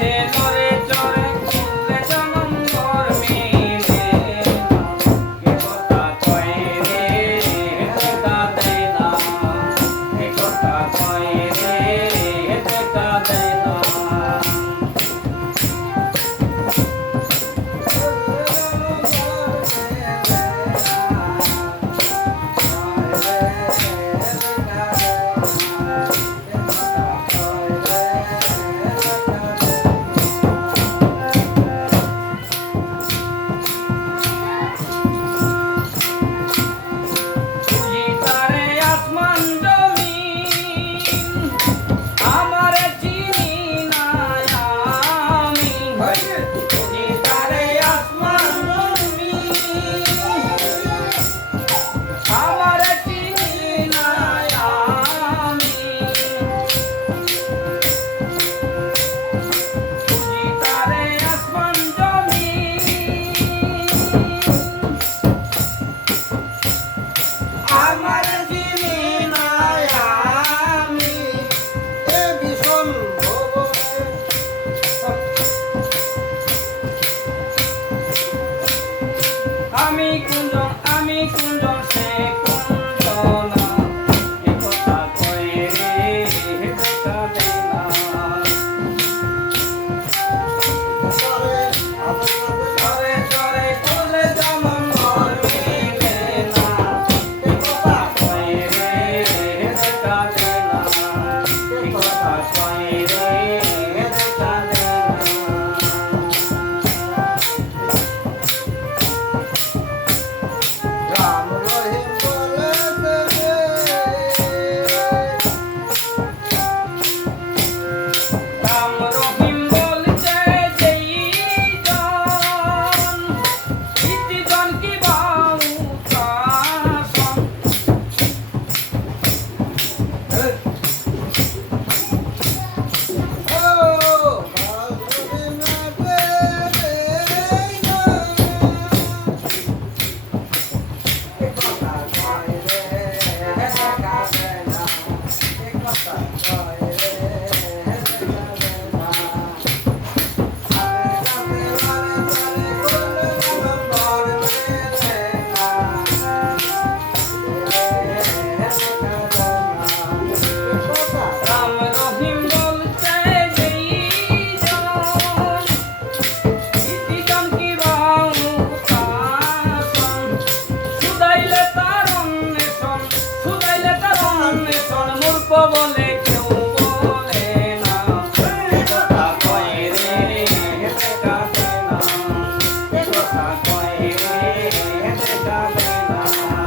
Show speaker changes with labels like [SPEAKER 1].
[SPEAKER 1] Yeah. আমি কুঞ্জন আমি কুঞ্জন সে কুঞ্জনা কথা কয়ে রে কথা দেনা Thank you.